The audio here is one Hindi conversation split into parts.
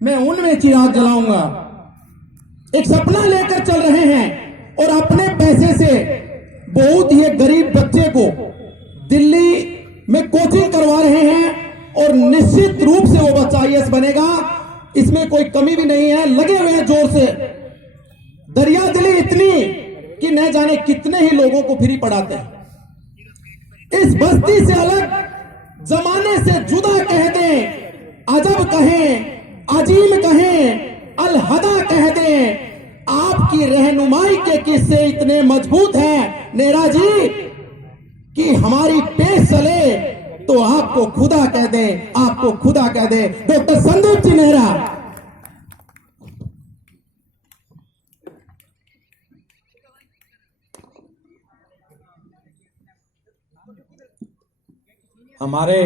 मैं उनमें चिराग जलाऊंगा। एक सपना लेकर चल रहे हैं और अपने पैसे से बहुत ही गरीब बच्चे को दिल्ली में कोचिंग करवा रहे हैं और निश्चित रूप से वो बच्चा आईएएस बनेगा, इसमें कोई कमी भी नहीं है। लगे हुए हैं जोर से, दरिया दिली इतनी कि न जाने कितने ही लोगों को फ्री पढ़ाते हैं। इस बस्ती से अलग, जमाने से जुदा कह दें, अजब कहें, अजीम कहें, अलहदा कह दें, आपकी रहनुमाई के किस्से इतने मजबूत हैं नेहरा जी कि हमारी पेश चले तो आपको खुदा कह दें, आपको खुदा कह दें। डॉक्टर संदीप जी नेहरा। हमारे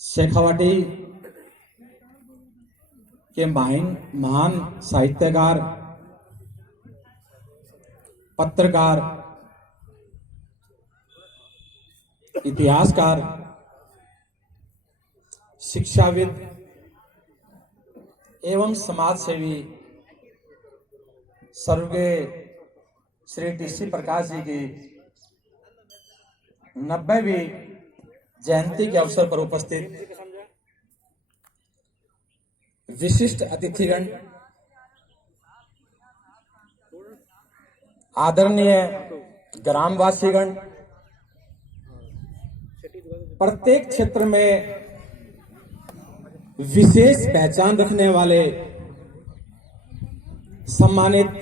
शेखावाटी के महान साहित्यकार, पत्रकार, इतिहासकार, शिक्षाविद एवं समाज सेवी स्वर्गीय श्री टीसी प्रकाश जी की 90वीं जयंती के अवसर पर उपस्थित विशिष्ट अतिथिगण, आदरणीय ग्रामवासीगण, प्रत्येक क्षेत्र में विशेष पहचान रखने वाले सम्मानित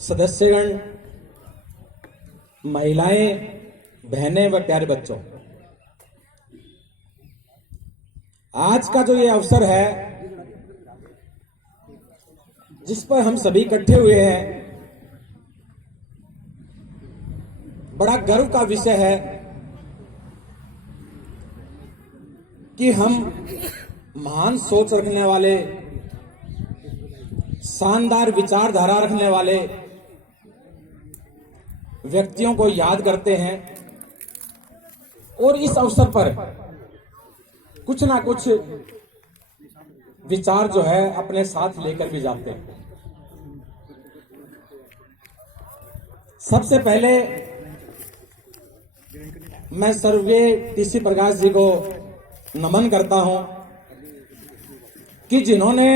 सदस्यगण, महिलाएं, बहनें व प्यारे बच्चों, आज का जो ये अवसर है जिस पर हम सभी इकट्ठे हुए हैं, बड़ा गर्व का विषय है कि हम महान सोच रखने वाले, शानदार विचारधारा रखने वाले व्यक्तियों को याद करते हैं और इस अवसर पर कुछ ना कुछ विचार जो है अपने साथ लेकर भी जाते हैं। सबसे पहले मैं स्वर्गीय टीसी प्रकाश जी को नमन करता हूं कि जिन्होंने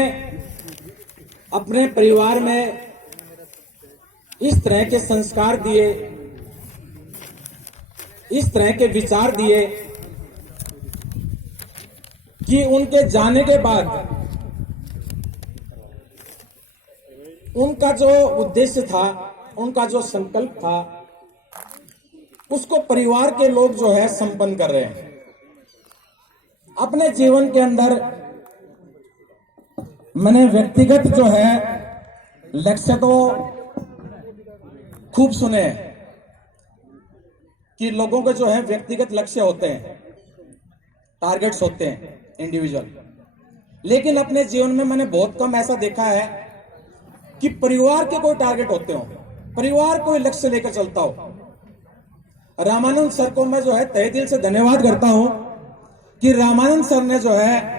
अपने परिवार में इस तरह के संस्कार दिए, इस तरह के विचार दिए कि उनके जाने के बाद उनका जो उद्देश्य था, उनका जो संकल्प था, उसको परिवार के लोग जो है संपन्न कर रहे हैं। अपने जीवन के अंदर मैंने व्यक्तिगत जो है लक्ष्य तो खूब सुने हैं कि लोगों के जो है व्यक्तिगत लक्ष्य होते हैं, टारगेट्स होते हैं इंडिविजुअल, लेकिन अपने जीवन में मैंने बहुत कम ऐसा देखा है कि परिवार के कोई टारगेट होते हो, परिवार कोई लक्ष्य लेकर चलता हो। रामानंद सर को मैं जो है तहे दिल से धन्यवाद करता हूं कि रामानंद सर ने जो है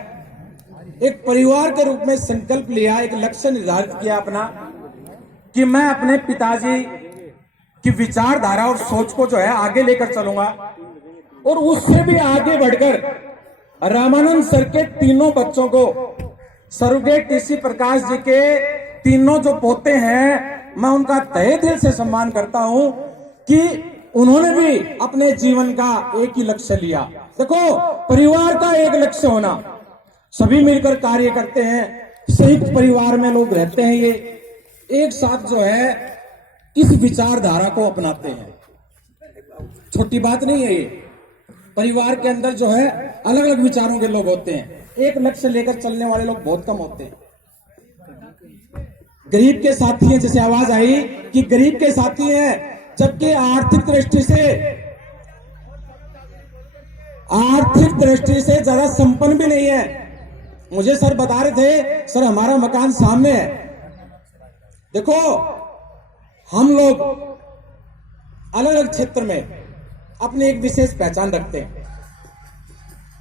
एक परिवार के रूप में संकल्प लिया, एक लक्ष्य निर्धारित किया अपना कि मैं अपने पिताजी की विचारधारा और सोच को जो है आगे लेकर चलूंगा और उससे भी आगे बढ़कर रामानंद सर के तीनों बच्चों को, स्वर्गीय टीसी प्रकाश जी के तीनों जो पोते हैं, मैं उनका तहे दिल से सम्मान करता हूं कि उन्होंने भी अपने जीवन का एक ही लक्ष्य लिया। देखो, परिवार का एक लक्ष्य होना, सभी मिलकर कार्य करते हैं, संयुक्त परिवार में लोग रहते हैं, ये एक साथ जो है इस विचारधारा को अपनाते हैं। छोटी बात नहीं है ये। परिवार के अंदर जो है अलग अलग विचारों के लोग होते हैं, एक लक्ष्य लेकर चलने वाले लोग बहुत कम होते हैं। गरीब के साथी हैं, जैसे आवाज आई कि गरीब के साथी हैं, जबकि आर्थिक दृष्टि से ज्यादा संपन्न भी नहीं है। मुझे सर बता रहे थे, सर हमारा मकान सामने है। देखो, हम लोग अलग अलग क्षेत्र में अपनी एक विशेष पहचान रखते हैं।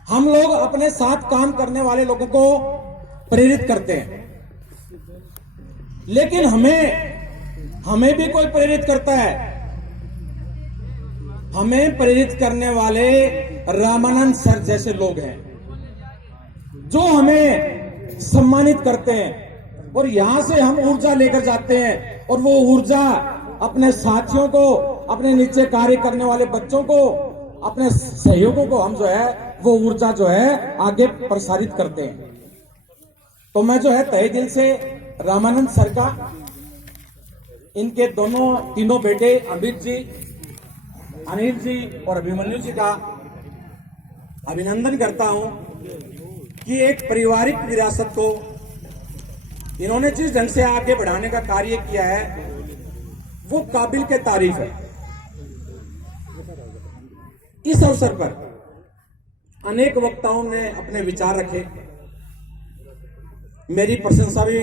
हम लोग अपने साथ काम करने वाले लोगों को प्रेरित करते हैं, लेकिन हमें भी कोई प्रेरित करता है। हमें प्रेरित करने वाले रामानंद सर जैसे लोग हैं जो हमें सम्मानित करते हैं, और यहां से हम ऊर्जा लेकर जाते हैं, और वो ऊर्जा अपने साथियों को, अपने नीचे कार्य करने वाले बच्चों को, अपने सहयोगों को हम जो है वो ऊर्जा जो है आगे प्रसारित करते हैं। तो मैं जो है तहे दिल से रामानंद सर का, इनके तीनों बेटे अमित जी, अनिल जी और अभिमन्यु जी का अभिनंदन करता हूं कि एक पारिवारिक विरासत को इन्होंने जिस ढंग से आगे बढ़ाने का कार्य किया है वो काबिल के तारीफ है। इस अवसर पर अनेक वक्ताओं ने अपने विचार रखे, मेरी प्रशंसा भी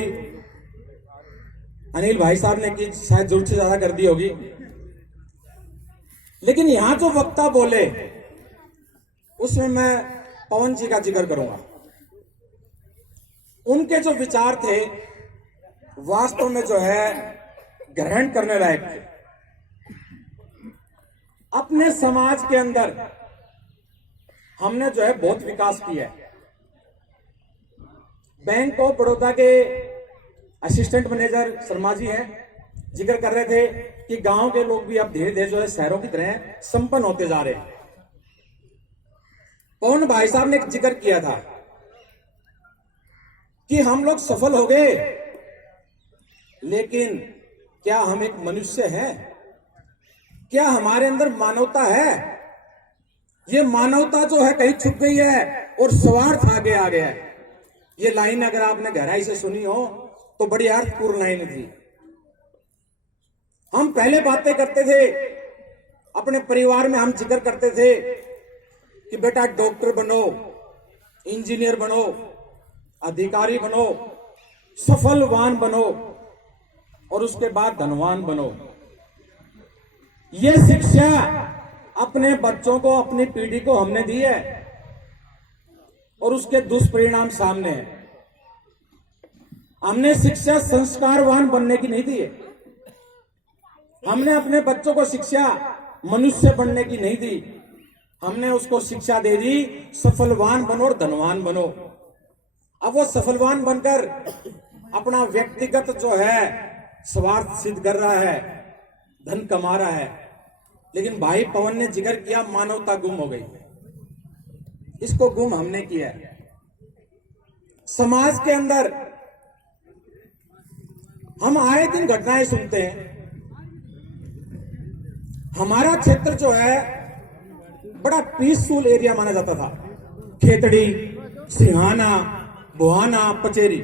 अनिल भाई साहब ने की, शायद जरूरत से ज्यादा कर दी होगी, लेकिन यहां जो वक्ता बोले उसमें मैं पवन जी का जिक्र करूंगा। उनके जो विचार थे वास्तव में जो है ग्रहण करने लायक थे। अपने समाज के अंदर हमने जो है बहुत विकास किया है। बैंक ऑफ बड़ौदा के असिस्टेंट मैनेजर शर्मा जी हैं, जिक्र कर रहे थे कि गांव के लोग भी अब धीरे धीरे जो है शहरों की तरह संपन्न होते जा रहे हैं। पवन भाई साहब ने जिक्र किया था कि हम लोग सफल हो गए, लेकिन क्या हम एक मनुष्य हैं? क्या हमारे अंदर मानवता है? ये मानवता जो है कहीं छुप गई है और स्वार्थ आगे आ गया है। ये लाइन अगर आपने गहराई से सुनी हो तो बड़ी अर्थपूर्ण लाइन थी। हम पहले बातें करते थे, अपने परिवार में हम जिक्र करते थे कि बेटा डॉक्टर बनो, इंजीनियर बनो, अधिकारी बनो, सफलवान बनो और उसके बाद धनवान बनो। यह शिक्षा अपने बच्चों को, अपनी पीढ़ी को हमने दी है और उसके दुष्परिणाम सामने हैं। हमने शिक्षा संस्कारवान बनने की नहीं दी है। हमने अपने बच्चों को शिक्षा मनुष्य बनने की नहीं दी, हमने उसको शिक्षा दे दी सफलवान बनो और धनवान बनो। अब वो सफलवान बनकर अपना व्यक्तिगत जो है स्वार्थ सिद्ध कर रहा है, धन कमा रहा है, लेकिन भाई पवन ने जिक्र किया मानवता गुम हो गई। इसको गुम हमने किया है। समाज के अंदर हम आए दिन घटनाएं सुनते हैं। हमारा क्षेत्र जो है बड़ा पीसफुल एरिया माना जाता था। खेतड़ी, सिंहाना, बुहाना, पचेरी।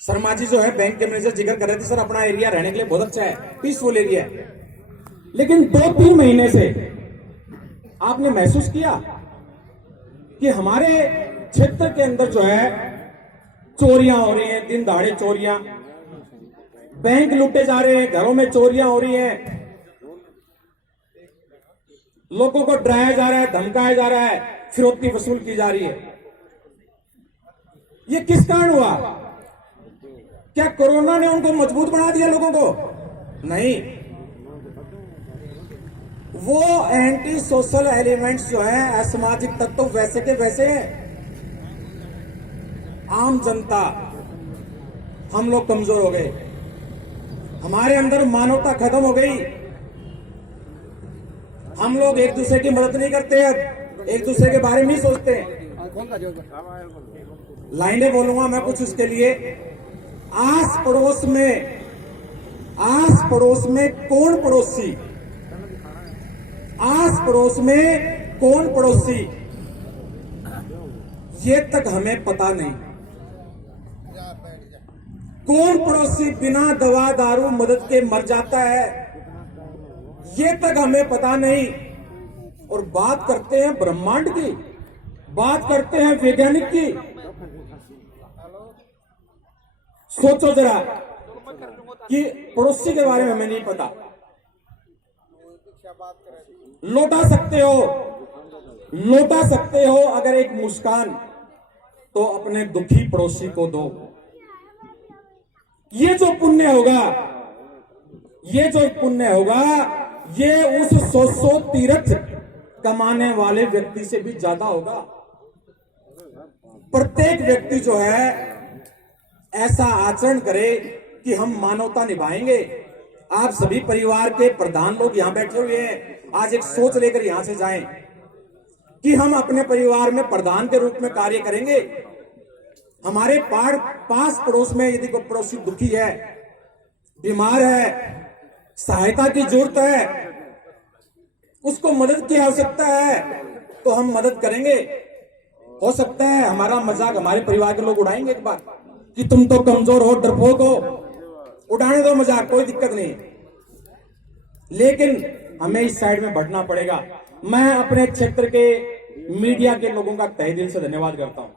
शर्मा जी जो है बैंक के मैनेजर जिक्र कर रहे थे, सर अपना एरिया रहने के लिए बहुत अच्छा है, पीसफुल एरिया है। लेकिन 2-3 महीने से आपने महसूस किया कि हमारे क्षेत्र के अंदर जो है चोरियां हो रही हैं, दिन दहाड़े चोरियां, बैंक लूटे जा रहे हैं, घरों में चोरियां हो रही हैं, लोगों को डराया जा रहा है, धमकाया जा रहा है, फिरौती वसूल की जा रही है। ये किस कारण हुआ? क्या कोरोना ने उनको मजबूत बना दिया लोगों को? नहीं, वो एंटी सोशल एलिमेंट्स जो है, असामाजिक तत्व वैसे के वैसे हैं। आम जनता, हम लोग कमजोर हो गए, हमारे अंदर मानवता खत्म हो गई। हम लोग एक दूसरे की मदद नहीं करते, अब एक दूसरे के बारे में ही सोचते हैं। लाइनें बोलूंगा मैं कुछ उसके लिए। आस पड़ोस में कौन पड़ोसी, आस पड़ोस में कौन पड़ोसी, ये तक हमें पता नहीं। कौन पड़ोसी बिना दवा दारू मदद के मर जाता है, ये तक हमें पता नहीं। और बात करते हैं ब्रह्मांड की, बात करते हैं वैज्ञानिक की। सोचो जरा कि पड़ोसी के बारे में हमें नहीं पता। लौटा सकते हो अगर एक मुस्कान, तो अपने दुखी पड़ोसी को दो। ये जो पुण्य होगा, ये जो पुण्य होगा, ये उस 100 तीर्थ कमाने वाले व्यक्ति से भी ज्यादा होगा। प्रत्येक व्यक्ति जो है ऐसा आचरण करे कि हम मानवता निभाएंगे। आप सभी परिवार के प्रधान लोग यहां बैठे हुए हैं, आज एक सोच लेकर यहां से जाएं कि हम अपने परिवार में प्रधान के रूप में कार्य करेंगे। हमारे पास पड़ोस में यदि कोई पड़ोसी दुखी है, बीमार है, सहायता की जरूरत है, उसको मदद की आवश्यकता है, तो हम मदद करेंगे। हो सकता है हमारा मजाक हमारे परिवार के लोग उड़ाएंगे एक बार कि तुम तो कमजोर हो, डरपोक हो, उड़ाने दो मजाक, कोई दिक्कत नहीं, लेकिन हमें इस साइड में बढ़ना पड़ेगा। मैं अपने क्षेत्र के मीडिया के लोगों का तहे दिल से धन्यवाद करता हूं।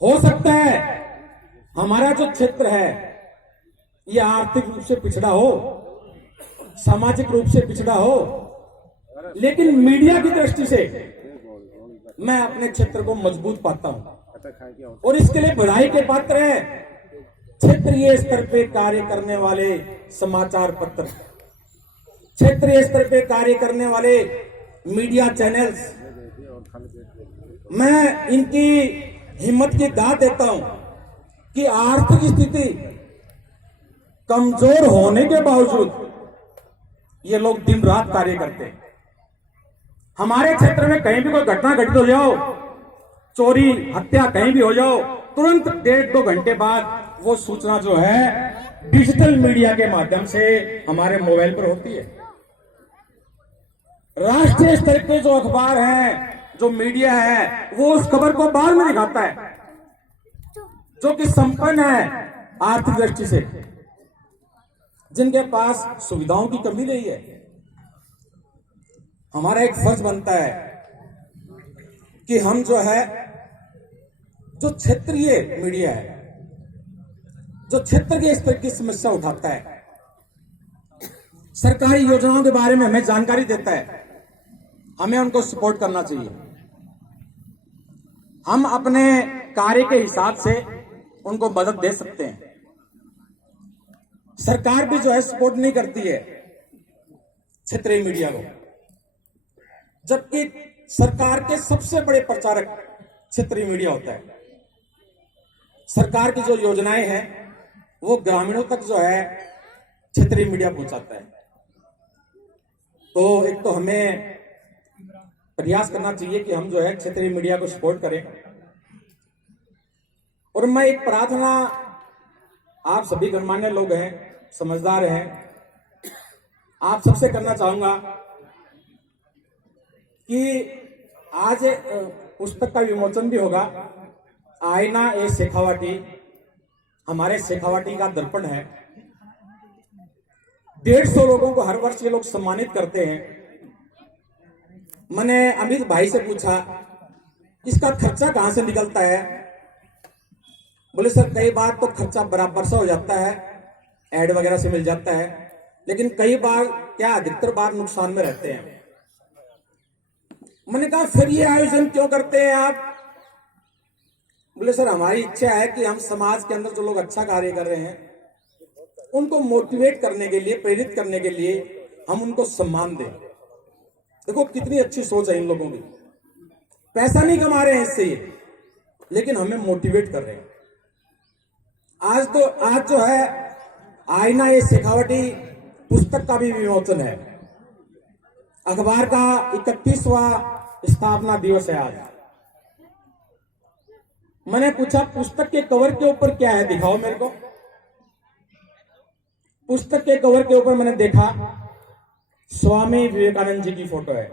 हो सकता है हमारा जो क्षेत्र है ये आर्थिक रूप से पिछड़ा हो, सामाजिक रूप से पिछड़ा हो, लेकिन मीडिया की दृष्टि से मैं अपने क्षेत्र को मजबूत पाता हूं और इसके लिए बधाई के पात्र है क्षेत्रीय स्तर पे कार्य करने वाले समाचार पत्र, क्षेत्रीय स्तर पे कार्य करने वाले मीडिया चैनल्स। मैं इनकी हिम्मत की दाद देता हूं कि आर्थिक स्थिति कमजोर होने के बावजूद ये लोग दिन रात कार्य करते हैं। हमारे क्षेत्र में कहीं भी कोई घटना घटित हो जाओ, चोरी हत्या कहीं भी हो जाओ, तुरंत 1.5-2 घंटे बाद वो सूचना जो है डिजिटल मीडिया के माध्यम से हमारे मोबाइल पर होती है। राष्ट्रीय स्तर के जो अखबार हैं, जो मीडिया है, वो उस खबर को बाद में दिखाता है, जो कि संपन्न है आर्थिक दृष्टि से, जिनके पास सुविधाओं की कमी नहीं है। हमारा एक फर्ज बनता है कि हम जो है, जो क्षेत्रीय मीडिया है, जो क्षेत्र के स्तर की समस्या उठाता है, सरकारी योजनाओं के बारे में हमें जानकारी देता है, हमें उनको सपोर्ट करना चाहिए। हम अपने कार्य के हिसाब से उनको मदद दे सकते हैं। सरकार भी जो है सपोर्ट नहीं करती है क्षेत्रीय मीडिया को, जबकि सरकार के सबसे बड़े प्रचारक क्षेत्रीय मीडिया होता है। सरकार की जो योजनाएं हैं वो ग्रामीणों तक जो है क्षेत्रीय मीडिया पहुंचाता है। तो एक तो हमें प्रयास करना चाहिए कि हम जो है क्षेत्रीय मीडिया को सपोर्ट करें। और मैं एक प्रार्थना, आप सभी गणमान्य लोग हैं, समझदार हैं, आप सबसे करना चाहूंगा कि आज पुस्तक का विमोचन भी होगा। आईना ए शेखावाटी, हमारे शेखावाटी का दर्पण है। 150 लोगों को हर वर्ष ये लोग सम्मानित करते हैं। मैंने अमित भाई से पूछा इसका खर्चा कहां से निकलता है। बोले सर कई बार तो खर्चा बराबर सा हो जाता है, एड वगैरह से मिल जाता है, लेकिन कई बार क्या अधिकतर बार नुकसान में रहते हैं। मैंने कहा फिर ये आयोजन क्यों करते हैं आप। बोले सर हमारी इच्छा है कि हम समाज के अंदर जो लोग अच्छा कार्य कर रहे हैं उनको मोटिवेट करने के लिए, प्रेरित करने के लिए हम उनको सम्मान दें। देखो कितनी अच्छी सोच है इन लोगों की। पैसा नहीं कमा रहे हैं इससे ये, लेकिन हमें मोटिवेट कर रहे हैं। आज जो है आईना ए शेखावाटी पुस्तक का भी विमोचन है। अखबार का 31वां स्थापना दिवस है आज। मैंने पूछा पुस्तक के कवर के ऊपर क्या है, दिखाओ मेरे को। पुस्तक के कवर के ऊपर मैंने देखा स्वामी विवेकानंद जी की फोटो है।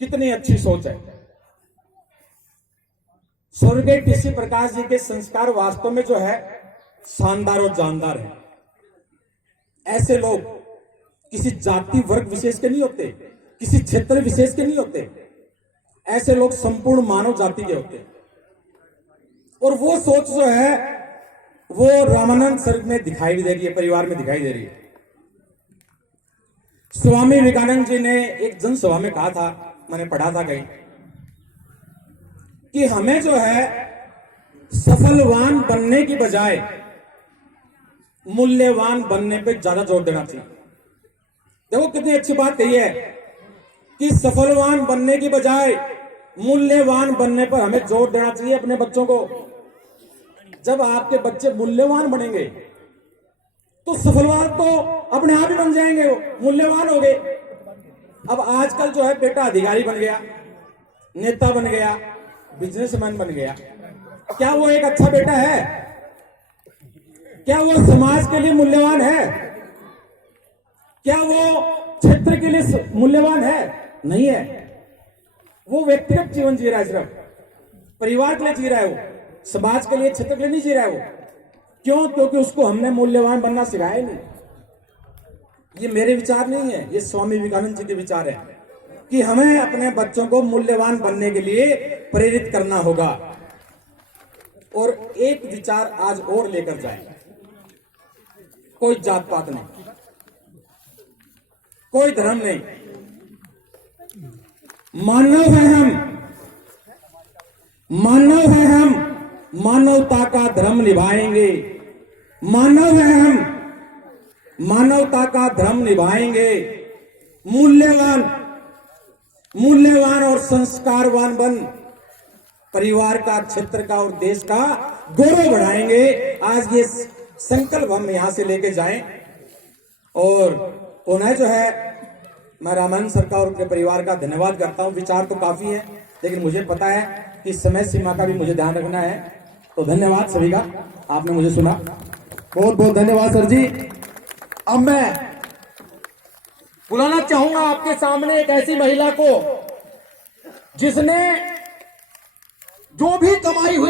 कितनी अच्छी सोच है। स्वर्गीय टीसी प्रकाश जी के संस्कार वास्तव में जो है शानदार और जानदार है। ऐसे लोग किसी जाति वर्ग विशेष के नहीं होते, किसी क्षेत्र विशेष के नहीं होते, ऐसे लोग संपूर्ण मानव जाति के होते। और वो सोच जो है वो रामानंद सर में दिखाई भी दे रही है, परिवार में दिखाई दे रही है। स्वामी विवेकानंद जी ने एक जनसभा में कहा था, मैंने पढ़ा था कहीं, कि हमें जो है सफलवान बनने की बजाय मूल्यवान बनने पे ज्यादा जोर देना चाहिए। देखो कितनी अच्छी बात कही है कि सफलवान बनने की बजाय मूल्यवान बनने पर हमें जोर देना चाहिए अपने बच्चों को। जब आपके बच्चे मूल्यवान बनेंगे तो सफलवान तो अपने आप ही बन जाएंगे, वो मूल्यवान हो गए। अब आजकल जो है बेटा अधिकारी बन गया, नेता बन गया, बिजनेसमैन बन गया, क्या वो एक अच्छा बेटा है? क्या वो समाज के लिए मूल्यवान है? क्या वो क्षेत्र के लिए मूल्यवान है? नहीं है। वो व्यक्तिगत जीवन जी रहा है, सिर्फ परिवार के लिए जी रहा है, वो समाज के लिए, क्षेत्र के लिए नहीं जी रहा है वो। क्यों? क्योंकि उसको हमने मूल्यवान बनना सिखाया नहीं। ये मेरे विचार नहीं है, ये स्वामी विवेकानंद जी के विचार है कि हमें अपने बच्चों को मूल्यवान बनने के लिए प्रेरित करना होगा। और एक विचार आज और लेकर जाए, कोई जात पात नहीं, कोई धर्म नहीं, मानव है हम, मानव है हम, मानवता का धर्म निभाएंगे। मानव है हम, मानवता का धर्म निभाएंगे। मूल्यवान, मूल्यवान और संस्कारवान बन परिवार का, क्षेत्र का और देश का गौरव बढ़ाएंगे। आज ये संकल्प हम यहां से लेके जाएं। और पुनः जो है मैं रामानंद सर का और उनके परिवार का धन्यवाद करता हूं। विचार तो काफी है, लेकिन मुझे पता है कि समय सीमा का भी मुझे ध्यान रखना है। तो धन्यवाद सभी का, आपने मुझे सुना। बहुत बहुत धन्यवाद सर जी। अब मैं बुलाना चाहूंगा आपके सामने एक ऐसी महिला को जिसने जो भी कमाई हुई